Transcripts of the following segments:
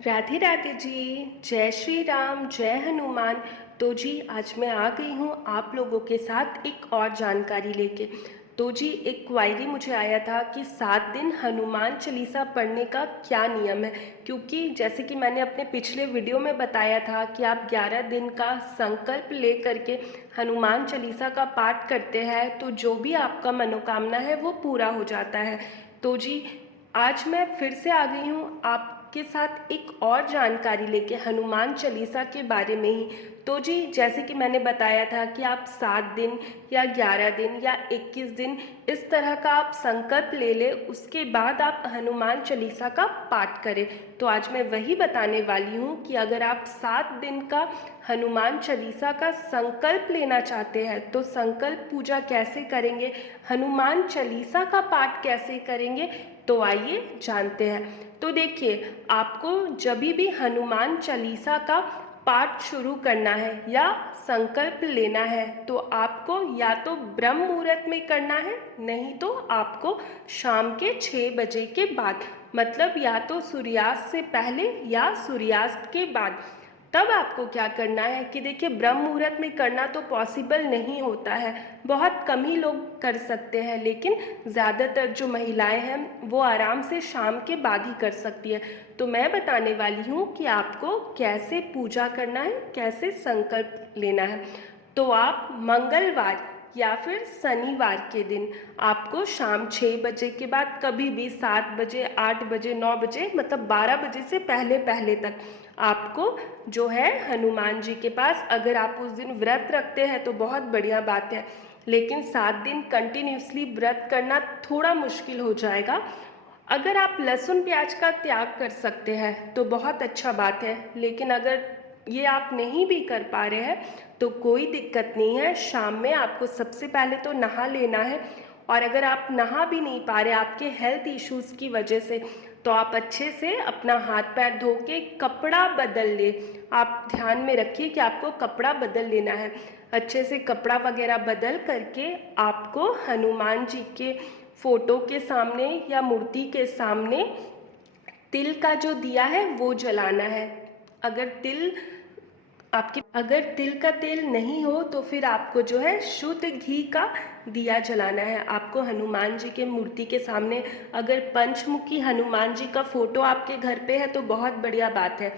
राधे राधे जी। जय श्री राम, जय हनुमान। तो जी आज मैं आ गई हूँ आप लोगों के साथ एक और जानकारी लेके। तो जी एक क्वायरी मुझे आया था कि 7 दिन हनुमान चालीसा पढ़ने का क्या नियम है, क्योंकि जैसे कि मैंने अपने पिछले वीडियो में बताया था कि आप 11 दिन का संकल्प ले करके हनुमान चालीसा का पाठ करते हैं तो जो भी आपका मनोकामना है वो पूरा हो जाता है। तो जी आज मैं फिर से आ गई हूँ आपके साथ एक और जानकारी लेके हनुमान चालीसा के बारे में ही। तो जी जैसे कि मैंने बताया था कि आप 7 दिन या 11 दिन या 21 दिन इस तरह का आप संकल्प ले ले, उसके बाद आप हनुमान चालीसा का पाठ करें। तो आज मैं वही बताने वाली हूँ कि अगर आप 7 दिन का हनुमान चालीसा का संकल्प लेना चाहते हैं तो संकल्प पूजा कैसे करेंगे, हनुमान चालीसा का पाठ कैसे करेंगे, तो आइए जानते हैं। तो देखिए आपको जब भी हनुमान चालीसा का पाठ शुरू करना है या संकल्प लेना है तो आपको या तो ब्रह्म मुहूर्त में करना है, नहीं तो आपको शाम के 6 बजे के बाद, मतलब या तो सूर्यास्त से पहले या सूर्यास्त के बाद। तब आपको क्या करना है कि देखिए ब्रह्म मुहूर्त में करना तो पॉसिबल नहीं होता है, बहुत कम ही लोग कर सकते हैं, लेकिन ज़्यादातर जो महिलाएं हैं वो आराम से शाम के बाद ही कर सकती है। तो मैं बताने वाली हूँ कि आपको कैसे पूजा करना है, कैसे संकल्प लेना है। तो आप मंगलवार या फिर शनिवार के दिन आपको शाम 6 बजे के बाद कभी भी 7 बजे, 8 बजे, 9 बजे, मतलब 12 बजे से पहले पहले तक आपको जो है हनुमान जी के पास, अगर आप उस दिन व्रत रखते हैं तो बहुत बढ़िया बात है, लेकिन 7 दिन कंटिन्यूसली व्रत करना थोड़ा मुश्किल हो जाएगा। अगर आप लहसुन प्याज का त्याग कर सकते हैं तो बहुत अच्छा बात है, लेकिन अगर ये आप नहीं भी कर पा रहे हैं तो कोई दिक्कत नहीं है। शाम में आपको सबसे पहले तो नहा लेना है, और अगर आप नहा भी नहीं पा रहे आपके हेल्थ इश्यूज़ की वजह से, तो आप अच्छे से अपना हाथ पैर धो के कपड़ा बदल ले। आप ध्यान में रखिए कि आपको कपड़ा बदल लेना है। अच्छे से कपड़ा वगैरह बदल करके आपको हनुमान जी के फोटो के सामने या मूर्ति के सामने तिल का जो दिया है वो जलाना है। अगर तिल का तेल नहीं हो तो फिर आपको जो है शुद्ध घी का दिया जलाना है। आपको हनुमान जी के मूर्ति के सामने, अगर पंचमुखी हनुमान जी का फोटो आपके घर पे है तो बहुत बढ़िया बात है,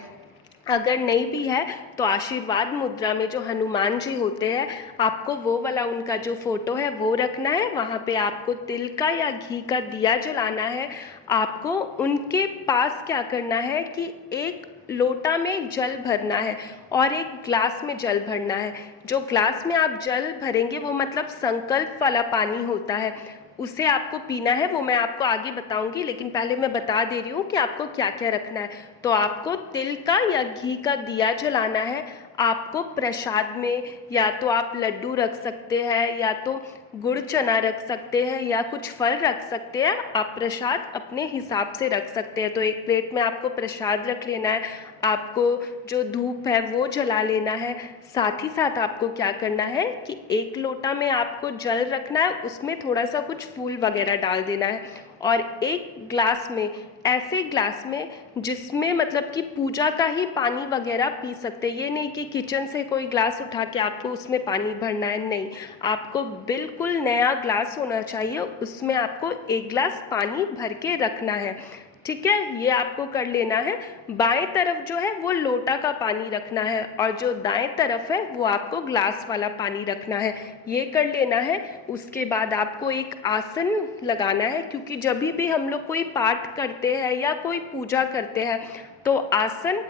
अगर नहीं भी है तो आशीर्वाद मुद्रा में जो हनुमान जी होते हैं आपको वो वाला उनका जो फोटो है वो रखना है। वहाँ पे आपको तिल का या घी का दिया जलाना है। आपको उनके पास क्या करना है कि एक लोटा में जल भरना है और एक ग्लास में जल भरना है। जो ग्लास में आप जल भरेंगे वो मतलब संकल्प वाला पानी होता है, उसे आपको पीना है। वो मैं आपको आगे बताऊंगी, लेकिन पहले मैं बता दे रही हूँ कि आपको क्या क्या रखना है। तो आपको तिल का या घी का दिया जलाना है। आपको प्रसाद में या तो आप लड्डू रख सकते हैं, या तो गुड़ चना रख सकते हैं, या कुछ फल रख सकते हैं। आप प्रसाद अपने हिसाब से रख सकते हैं। तो एक प्लेट में आपको प्रसाद रख लेना है, आपको जो धूप है वो जला लेना है। साथ ही साथ आपको क्या करना है कि एक लोटा में आपको जल रखना है, उसमें थोड़ा सा कुछ फूल वगैरह डाल देना है, और एक ग्लास में, ऐसे ग्लास में जिसमें मतलब कि पूजा का ही पानी वगैरह पी सकते हैं। ये नहीं कि किचन से कोई ग्लास उठा के आपको उसमें पानी भरना है, नहीं, आपको बिल्कुल नया ग्लास होना चाहिए, उसमें आपको एक ग्लास पानी भर के रखना है। ठीक है, ये आपको कर लेना है। बाएं तरफ जो है वो लोटा का पानी रखना है, और जो दाएं तरफ है वो आपको ग्लास वाला पानी रखना है। ये कर लेना है। उसके बाद आपको एक आसन लगाना है, क्योंकि जब भी हम लोग कोई पाठ करते हैं या कोई पूजा करते हैं तो आसन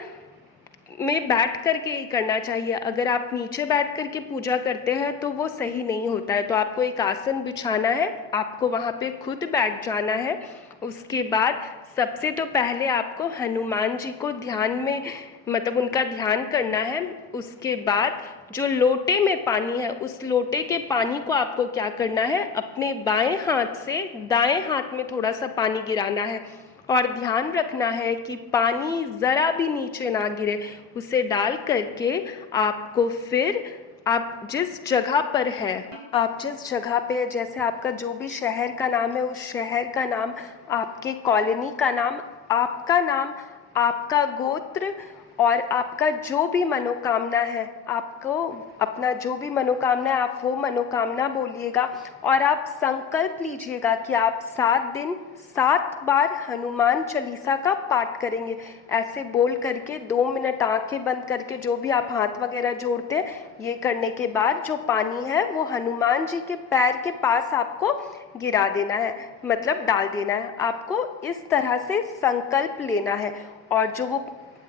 में बैठ करके ही करना चाहिए। अगर आप नीचे बैठ करके पूजा करते हैं तो वो सही नहीं होता है। तो आपको एक आसन बिछाना है, आपको वहाँ पे खुद बैठ जाना है। उसके बाद सबसे तो पहले आपको हनुमान जी को ध्यान में, मतलब उनका ध्यान करना है। उसके बाद जो लोटे में पानी है उस लोटे के पानी को आपको क्या करना है, अपने बाएं हाथ से दाएं हाथ में थोड़ा सा पानी गिराना है, और ध्यान रखना है कि पानी ज़रा भी नीचे ना गिरे। उसे डाल करके आपको फिर, आप जिस जगह पर है, आप जिस जगह पे, जैसे आपका जो भी शहर का नाम है उस शहर का नाम, आपके कॉलोनी का नाम, आपका नाम, आपका गोत्र और आपका जो भी मनोकामना है, आपको अपना जो भी मनोकामना है आप वो मनोकामना बोलिएगा और आप संकल्प लीजिएगा कि आप 7 दिन 7 बार हनुमान चालीसा का पाठ करेंगे। ऐसे बोल करके 2 मिनट आंखें बंद करके जो भी आप हाथ वगैरह जोड़ते हैं, ये करने के बाद जो पानी है वो हनुमान जी के पैर के पास आपको गिरा देना है, मतलब डाल देना है। आपको इस तरह से संकल्प लेना है। और जो वो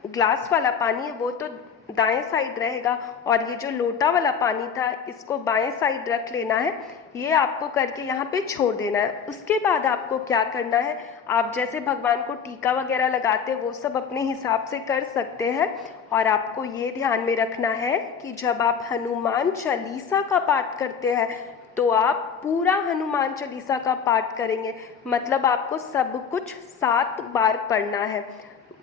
ग्लास वाला पानी है वो तो दाएं साइड रहेगा और ये जो लोटा वाला पानी था इसको बाएं साइड रख लेना है। ये आपको करके यहाँ पे छोड़ देना है। उसके बाद आपको क्या करना है, आप जैसे भगवान को टीका वगैरह लगाते हैं वो सब अपने हिसाब से कर सकते हैं। और आपको ये ध्यान में रखना है कि जब आप हनुमान चालीसा का पाठ करते हैं तो आप पूरा हनुमान चालीसा का पाठ करेंगे, मतलब आपको सब कुछ 7 बार पढ़ना है।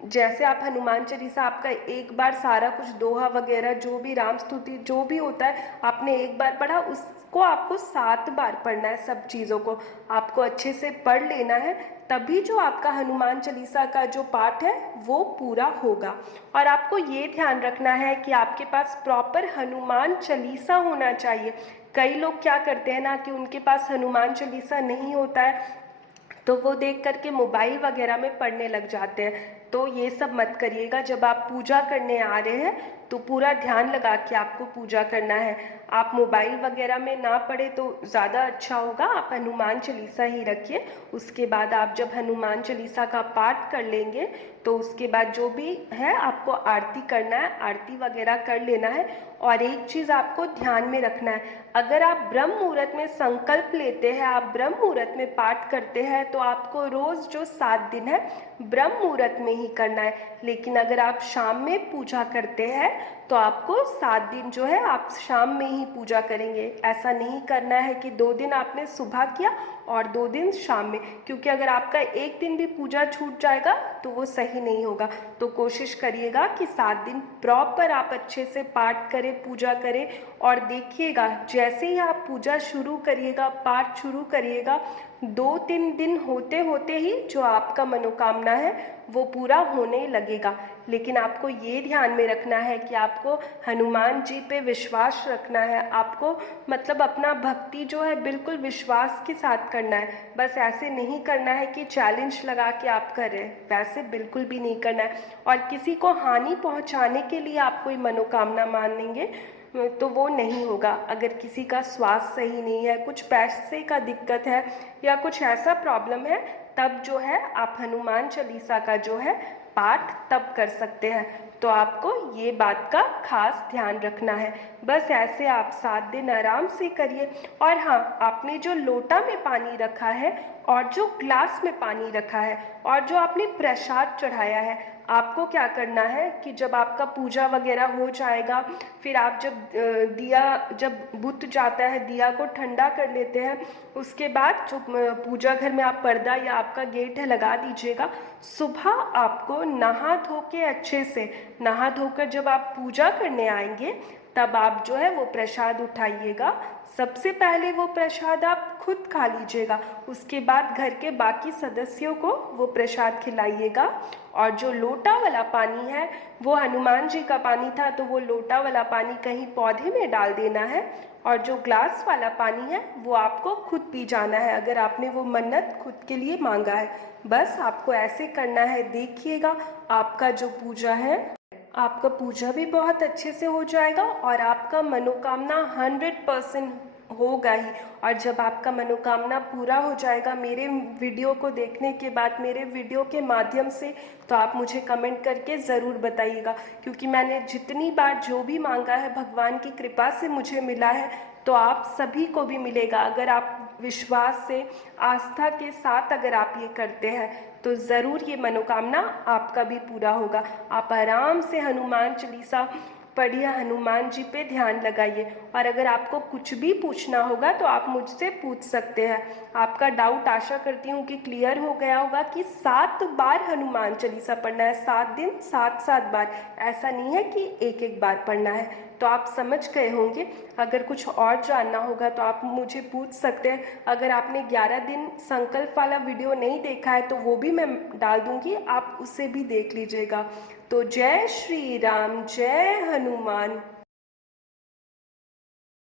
जैसे आप हनुमान चालीसा आपका एक बार सारा कुछ दोहा वगैरह जो भी राम स्तुति जो भी होता है आपने एक बार पढ़ा, उसको आपको 7 बार पढ़ना है। सब चीज़ों को आपको अच्छे से पढ़ लेना है, तभी जो आपका हनुमान चालीसा का जो पाठ है वो पूरा होगा। और आपको ये ध्यान रखना है कि आपके पास प्रॉपर हनुमान चालीसा होना चाहिए। कई लोग क्या करते हैं ना कि उनके पास हनुमान चालीसा नहीं होता है तो वो देख करके मोबाइल वगैरह में पढ़ने लग जाते हैं। तो ये सब मत करिएगा। जब आप पूजा करने आ रहे हैं तो पूरा ध्यान लगा के आपको पूजा करना है। आप मोबाइल वगैरह में ना पढ़े तो ज़्यादा अच्छा होगा, आप हनुमान चालीसा ही रखिए। उसके बाद आप जब हनुमान चालीसा का पाठ कर लेंगे तो उसके बाद जो भी है आपको आरती करना है, आरती वगैरह कर लेना है। और एक चीज़ आपको ध्यान में रखना है, अगर आप ब्रह्म मुहूर्त में संकल्प लेते हैं, आप ब्रह्म मुहूर्त में पाठ करते हैं तो आपको रोज़ जो 7 दिन है ब्रह्म मुहूर्त में ही करना है। लेकिन अगर आप शाम में पूजा करते हैं तो आपको 7 दिन जो है आप शाम में ही पूजा करेंगे। ऐसा नहीं करना है कि 2 दिन आपने सुबह किया और 2 दिन शाम में, क्योंकि अगर आपका एक दिन भी पूजा छूट जाएगा तो वो सही नहीं होगा। तो कोशिश करिएगा कि 7 दिन प्रॉपर आप अच्छे से पाठ करें, पूजा करें। और देखिएगा जैसे ही आप पूजा शुरू करिएगा, पाठ शुरू करिएगा, 2-3 दिन होते होते ही जो आपका मनोकामना है वो पूरा होने लगेगा। लेकिन आपको ये ध्यान में रखना है कि आपको हनुमान जी पे विश्वास रखना है। आपको मतलब अपना भक्ति जो है बिल्कुल विश्वास के साथ करना है। बस ऐसे नहीं करना है कि चैलेंज लगा के आप करें, वैसे बिल्कुल भी नहीं करना है। और किसी को हानि पहुंचाने के लिए आप कोई मनोकामना मानेंगे तो वो नहीं होगा। अगर किसी का स्वास्थ्य सही नहीं है, कुछ पैसे का दिक्कत है या कुछ ऐसा प्रॉब्लम है, तब जो है आप हनुमान चालीसा का जो है पाठ तब कर सकते हैं। तो आपको ये बात का खास ध्यान रखना है। बस ऐसे आप 7 दिन आराम से करिए। और हाँ, आपने जो लोटा में पानी रखा है और जो ग्लास में पानी रखा है और जो आपने प्रसाद चढ़ाया है, आपको क्या करना है कि जब आपका पूजा वगैरह हो जाएगा, फिर आप जब दिया जब बुझ जाता है, दिया को ठंडा कर लेते हैं, उसके बाद जो पूजा घर में आप पर्दा या आपका गेट है लगा दीजिएगा। सुबह आपको नहा धो के अच्छे से नहा धोकर जब आप पूजा करने आएंगे तब आप जो है वो प्रसाद उठाइएगा। सबसे पहले वो प्रसाद आप खुद खा लीजिएगा, उसके बाद घर के बाकी सदस्यों को वो प्रसाद खिलाइएगा। और जो लोटा वाला पानी है वो हनुमान जी का पानी था तो वो लोटा वाला पानी कहीं पौधे में डाल देना है। और जो ग्लास वाला पानी है वो आपको खुद पी जाना है, अगर आपने वो मन्नत खुद के लिए मांगा है। बस आपको ऐसे करना है। देखिएगा आपका जो पूजा है, आपका पूजा भी बहुत अच्छे से हो जाएगा और आपका मनोकामना 100% होगा ही। और जब आपका मनोकामना पूरा हो जाएगा मेरे वीडियो को देखने के बाद, मेरे वीडियो के माध्यम से, तो आप मुझे कमेंट करके ज़रूर बताइएगा। क्योंकि मैंने जितनी बार जो भी मांगा है भगवान की कृपा से मुझे मिला है, तो आप सभी को भी मिलेगा। अगर आप विश्वास से, आस्था के साथ अगर आप ये करते हैं तो ज़रूर ये मनोकामना आपका भी पूरा होगा। आप आराम से हनुमान चालीसा पढ़िए, हनुमान जी पे ध्यान लगाइए। और अगर आपको कुछ भी पूछना होगा तो आप मुझसे पूछ सकते हैं। आपका डाउट आशा करती हूँ कि क्लियर हो गया होगा कि 7 बार हनुमान चालीसा पढ़ना है, 7 दिन 7-7 बार। ऐसा नहीं है कि एक एक बार पढ़ना है। तो आप समझ गए होंगे। अगर कुछ और जानना होगा तो आप मुझे पूछ सकते हैं। अगर आपने 11 दिन संकल्प वाला वीडियो नहीं देखा है तो वो भी मैं डाल दूँगी, आप उसे भी देख लीजिएगा। तो जय श्री राम, जय हनुमान।